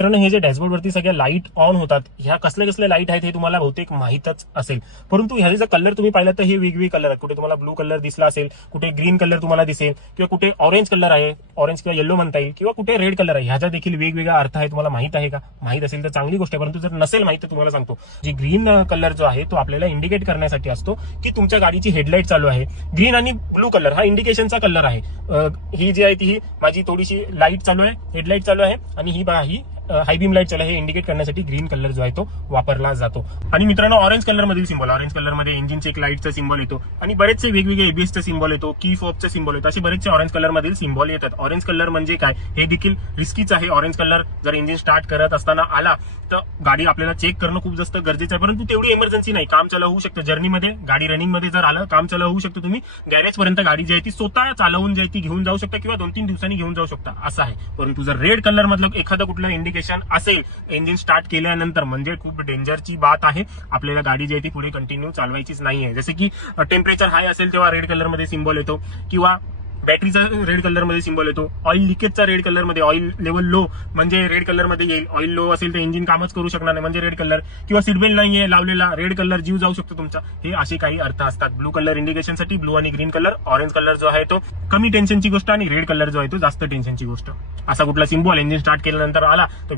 मित्रांनो, हे जे डॅशबोर्ड वरती सगळ्या लाईट ऑन होतात, ह्या कसले कसले लाईट आहेत हे तुम्हाला बहुतेक माहीतच असेल. परंतु ह्याचे जर कलर तुम्ही पाहिलं तर हे वेगवेगळे कलर आहेत. कुठे तुम्हाला ब्लू कलर दिसला असेल, कुठे ग्रीन कलर तुम्हाला दिसेल, किंवा कुठे ऑरेंज कलर आहे, ऑरेंज किंवा येलो म्हणता येईल, किंवा कुठे रेड कलर आहे. ह्याचा देखील वेगवेगळा अर्थ आहे. तुम्हाला माहित आहे का? माहित असेल तर चांगली गोष्ट आहे, परंतु जर नसेल माहित तर तुम्हाला सांगतो. जी ग्रीन कलर जो आहे तो आपल्याला इंडिकेट करण्यासाठी असतो की तुमच्या गाडीची हेडलाईट चालू आहे. ग्रीन आणि ब्लू कलर हा इंडिकेशनचा कलर आहे. ही जी आहे ती माझी थोडीशी लाईट चालू आहे, हेडलाईट चालू आहे, आणि ही बघा ही हाय बीम लाईट चालू आहे. हे इंडिकेट करण्यासाठी ग्रीन कलर जो आहे तो वापरला जातो. आणि मित्रांनो, ऑरेंज कलर मधील सिंबल, ऑरेंज कलर मध्ये इंजिनचे एक लाईटचा सिंबल येतो, आणि बरेचसे वेगवेगळे एबीएसचा सिंबल येतो, की फॉबचा सिंबल येतो, असे बरेचसे ऑरेंज कलर मधील सिंबल येतात. ऑरेंज कलर म्हणजे काय हे देखील रिस्कीच आहे. ऑरेंज कलर जर इंजिन स्टार्ट करत असताना आला तर गाडी आपल्याला चेक करणं खूप जास्त गरजेचं आहे. परंतु तेवढी इमर्जन्सी नाही. काम चालू होऊ शकतं जर्नीमध्ये, गाडी रनिंग मध्ये जर आलं काम चालू होऊ शकतं. तुम्ही गॅरेज पर्यंत गाडी जी आहे ती स्वतः चालवून जी आहे ती घेऊन जाऊ शकता, किंवा 2-3 दिवसांनी घेऊन जाऊ शकता, असं आहे. परंतु जर रेड कलर मधलं एखादं कुठलं इंडिकेशन असेल इंजिन स्टार्ट केल्यानंतर, म्हणजे खूप डेंजरची बात आहे. आपल्याला गाडी जी आहे ती पुढे कंटिन्यू चालवायचीच नाहीये. जसे की टेम्परेचर हाय असेल तेव्हा रेड कलर मध्ये सिंबल येतो, किंवा बॅटरीचा रेड कलर मध्ये सिंबल येतो, ऑइल लिकेजचा रेड कलर मध्ये, ऑइल लेवल लो म्हणजे रेड कलर मध्ये येईल. ऑइल लो असेल तर इंजिन कामच करू शकणार नाही म्हणजे रेड कलर, किंवा सीट बेल्ट नाहीये लावलेला, रेड कलर, जीव जाऊ शकतो तुमचा. हे असे काही अर्थ असतात. ब्लू कलर इंडिकेशनसाठी ब्लू आणि ग्रीन कलर, ऑरेंज कलर जो आहे तो कमी टेन्शनची गोष्ट, आणि रेड कलर जो आहे तो जास्त टेन्शनची गोष्ट. असा कुठला सिंबल इंजिन स्टार्ट केल्यानंतर आला तर